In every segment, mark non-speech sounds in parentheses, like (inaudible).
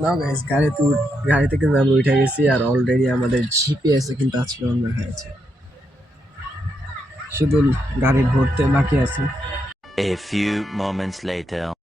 না গাইস গাড়িতে গাড়ি থেকে আমি উঠে গেছি আর অলরেডি আমাদের জিপিএসে কিন্তু আজকে অন রাখা আছে শুধু গাড়ি ভরতে বাকি আছে A few moments later.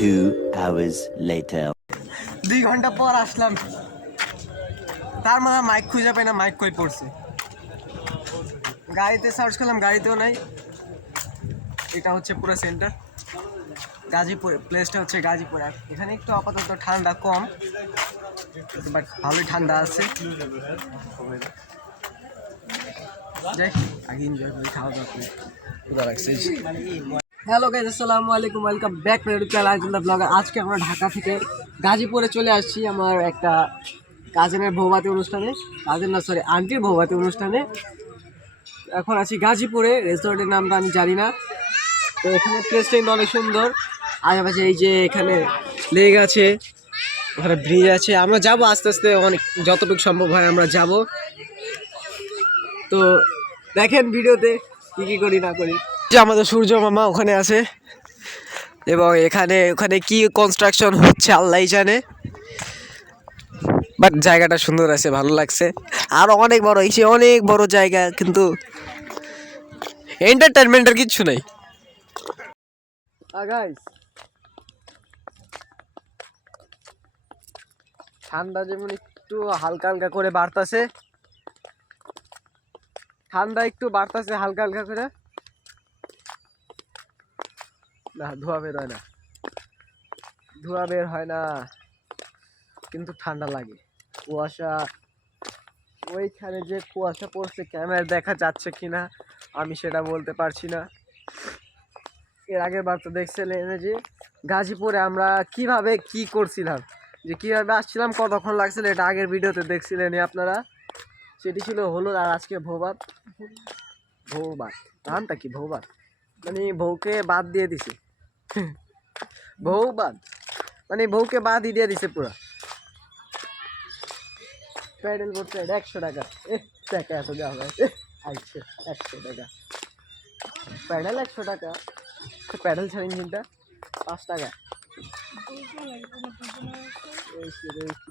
Two hours later. দুই ঘণ্টা পর আসলাম। তার মানে মাইক খুঁজে পাই না মাইক কই পড়ছে? গাড়িতে সার্চ করলাম, গাড়িতেও নাই। এটা হচ্ছে পুরো সেন্টার গাজীপুর প্লেসটা হচ্ছে গাজীপুর। এখানে একটু আপাতত ঠান্ডা কম বাট ভালোই ঠান্ডা আছে। যাই, আগে এনজয় করি, খাওয়া দাওয়া করি। হ্যালো গাইজ আসসালামু আলাইকুম welcome back channel Aizullah blogger আজকে আমরা ঢাকা থেকে গাজীপুরে চলে আসছি আমার একটা কাজিনের ভৌবাতি অনুষ্ঠানে। কাজিন না সরি আন্টির ভৌবাতি অনুষ্ঠানে। এখন আছি গাজীপুরে রেস্টুরেন্টের নামটা আমি জানি না। তো এখানে প্লেসটা অনেক সুন্দর। আশেপাশে এই যে এখানে লেক আছে, ওখানে ব্রিজ আছে। আমরা যাব আস্তে আস্তে, অনেক, যতটুকু সম্ভব হয় আমরা যাব। তো দেখেন ভিডিওতে কী কী করি, না করি। যে আমাদের সূর্য মামা ওখানে আছে। এবং এখানে, ওখানে কি কনস্ট্রাকশন হচ্ছে আল্লাহ জানে। বাট জায়গাটা সুন্দর আছে, ভালো লাগছে। আর অনেক বড়, এই অনেক বড় জায়গা, কিন্তু এন্টারটেনমেন্টের কিচ্ছু নেই। গাইস ঠান্ডা যেমন একটু হালকা হালকা করে বাড়তাছে। ঠান্ডা একটু বাড়তাছে হালকা হালকা করে। না, ধোয়া বের হয় না। ধোয়া বের হয় না, কিন্তু ঠান্ডা লাগে। কুয়াশা, ওইখানে যে কুয়াশা পড়ছে, ক্যামেরা দেখা যাচ্ছে কি না আমি সেটা বলতে পারছি না। এর আগের বার তো দেখছিলেন যে, গাজীপুরে আমরা কীভাবে কি করছিলাম, যে কীভাবে আসছিলাম, কতক্ষণ লাগছিল, এটা আগের ভিডিওতে দেখছিলেন আপনারা। সেটি ছিল হলুদ আর আজকে ভৌবাত। ভৌবাত ধানটা কি ভৌবাত? মানে বউকে বাদ দিয়ে দিছে। (coughs) বউ বাদ। মানে বউকে বাদই দিয়ে দিছে পুরা। প্যাডেল করতে একশো টাকা। এ, টাকা এত দেওয়া হয়। আচ্ছা একশো টাকা। প্যাডেল একশো টাকা। প্যাডেল ছাড়া ইঞ্জিনটা পাঁচ টাকা।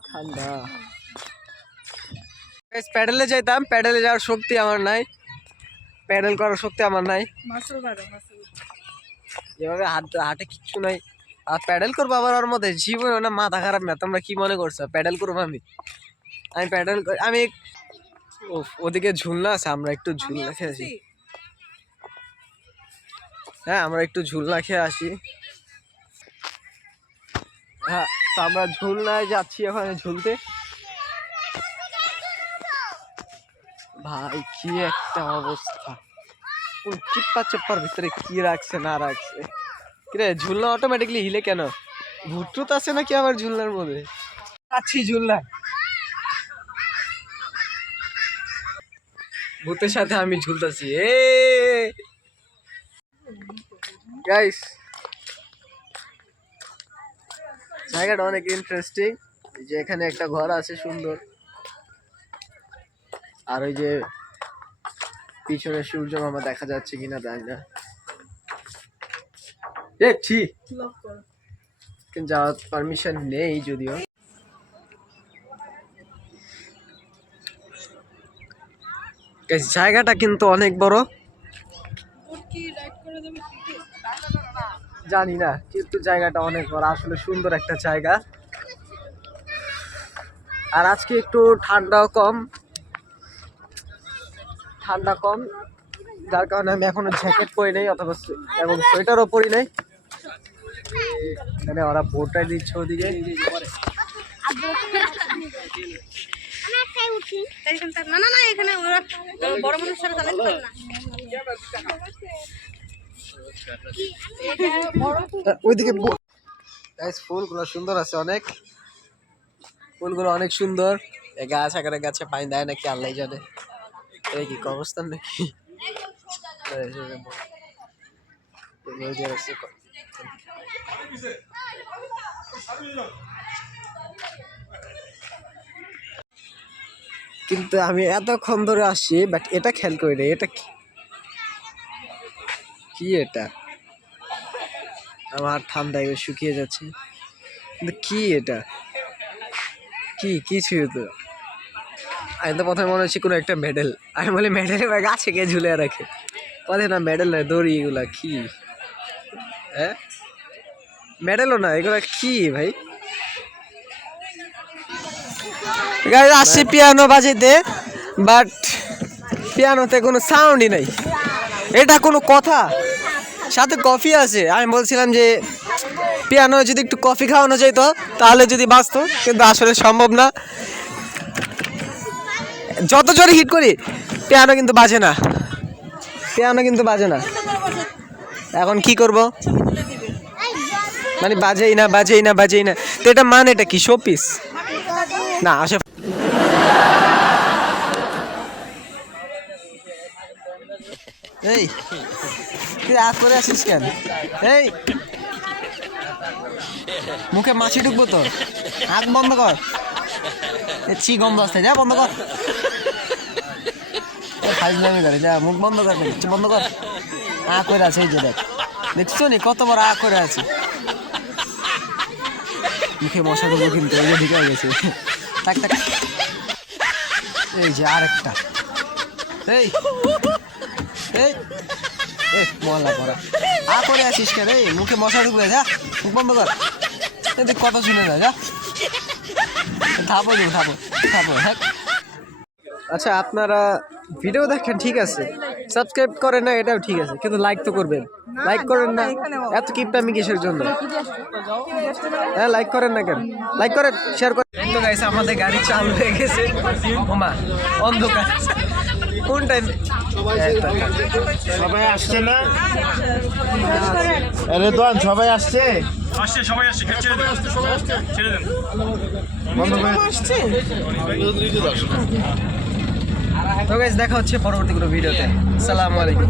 ঠান্ডা। প্যাডেলে যাইতাম। প্যাডেলে যাওয়ার শক্তি আমার নাই। প্যাডেল করার শক্তি আমার নাই। যেভাবে হাত হাটে কিচ্ছু নাই। আর প্যাডেল করব আবার ওর মধ্যে। জীবন না মাথা খারাপ না। তোমরা কি মনে করছ? প্যাডেল করব আমি? আমি প্যাডেল আমি ওদিকে ঝুলনা আছে আমরা একটু ঝুলনা খেয়ে আসি। হ্যাঁ আমরা একটু ঝুলনা খেয়ে আসি। হ্যাঁ তো আমরা ঝুলনায় যাচ্ছি ওখানে ঝুলতে। ভাই কি একটা অবস্থা। কোন চিপ্পা চাপ্পার ভিতরে কি রাখছে, না রাখছে? কিরে, ঝুলনা অটোমেটিকলি হিলে কেন? ভুট্টুত আছে নাকি আবার ঝুলনার মধ্যে? আছি ঝুলনা। ভূতের সাথে আমি ঝুলতেছি, এ! গাইস জায়গাটা অনেক ইন্টারেস্টিং যে এখানে একটা ঘর আছে সুন্দর। আর ওই যে পিছনে সূর্য মামা দেখা যাচ্ছে কিনা জানি না। দেখছি যাওয়ার পারমিশন নেই যদিও। জায়গাটা কিন্তু অনেক বড়। জানি না কিন্তু জায়গাটা অনেক বড় আসলে সুন্দর একটা জায়গা। আর আজকে একটু ঠান্ডাও কম। ঠান্ডা কম, যার কারণে আমি এখনও জ্যাকেট পরি নাই অথবা এবং সোয়েটারও পরি নাই। এখানে ওরা বোটটাই দিচ্ছে ওদিকে। এখানে ফুলগুলো সুন্দর আছে অনেক। ফুলগুলো অনেক সুন্দর। গাছ আকারে গাছে পানি দেয় নাকি আল্লাহ জানে। এই কি কবরস্থান নাকি ক- কিন্তু আমি এতক্ষণ ধরে আসি বাট এটা খেয়াল করি না এটা কি? কি এটা? আমার ঠান্ডায় শুকিয়ে যাচ্ছে। কিন্তু কি এটা? কি কিছু তো? আমি তো প্রথমে মনে হচ্ছে কোনো একটা মেডেল আমি বলি মেডেল গাছে গিয়ে ঝুলে রাখে। বলে, না মেডেল না দড়ি এগুলা, কি? হ্যাঁ? মেডেলও না, এগুলা কি ভাই? আসছি পিয়ানো বাজাইতে বাট পিয়ানোতে কোনো সাউন্ডই নাই। এটা কোনো কথা? সাথে কফি আছে। আমি বলছিলাম যে পিয়ানো যদি একটু কফি খাওয়ানো যেত তাহলে যদি বাঁচতো, কিন্তু আসলে সম্ভব না। যত জোরে হিট করি পিয়ানো কিন্তু বাজে না। পিয়ানো কিন্তু বাজে না। এখন কি করব? মানে বাজেই না বাজেই না বাজেই না। তো এটা মান এটা কি শো পিস না, আসে এই, তুই আগ করে আছিস কেন? এই, মুখে মাছি ঢুকবো তোর। আগ বন্ধ কর। ছি গন্ধ আসতে যা বন্ধ কর। ফাইজলামি করে যা মুখ বন্ধ কর ছি, বন্ধ কর। আ করে আছে এই যে দেখ। দেখছ নি কত বড় আ করে আছে? মুখে মশা দেবো কিন্তু এই যে ঢুকে গেছে। টাক টাক এই যে আরেকটা। এই এই এ মহল্লা করা আ করে আছিস কেন? এই মুখে মশা ঢুকবে যা মুখ বন্ধ কর। এই দেখ কথা শুনে না যা। থাপো দেবো থাপো থাপো হ্যাঁ আচ্ছা আপনারা ভিডিও দেখেন ঠিক আছে। সাবস্ক্রাইব করেন না এটাও ঠিক আছে কিন্তু লাইক তো করবেন। লাইক করেন না এত কিপটামি কিসের জন্য? হ্যাঁ লাইক করেন না কেন? লাইক করেন শেয়ার করেন। তো গাইস আমাদের গাড়ি চালু হয়ে গেছে। ওমা অন্ধকার। কোন টাইম সবাই আসছে না? আরে দোয়ান সবাই আসছে? আসছে সবাই আসছে ছেড়ে দেন। ছেড়ে দেন। বন্ধ করে তো গাইস দেখা হচ্ছে পরবর্তী কোনো ভিডিওতে। সালামু আলাইকুম।